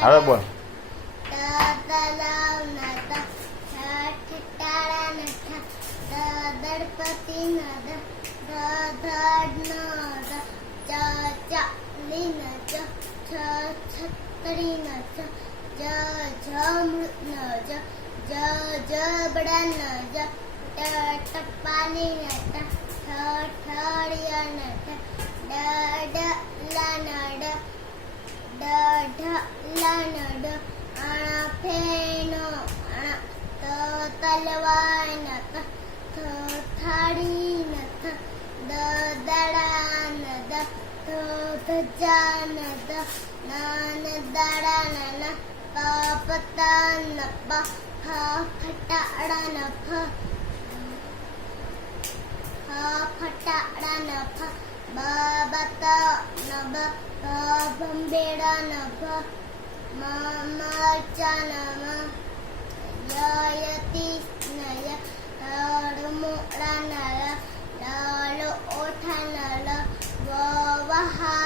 હવે બોલ. ગણપતિ નદ ચાલી ન છત્રી ન મૃત ન જબડા ન ટપાલી ન ઠળિયા ન ઢલા ન આણા ફેનો તલવાય ન થાળી ન દડા ન ધજા ન નાન દડા ન પતા ન ફટાડા ન ફટાડા ન બતા ન ભંબેડા ન મરચા ન યતી ન મોડા ન ઓઠા ન વહા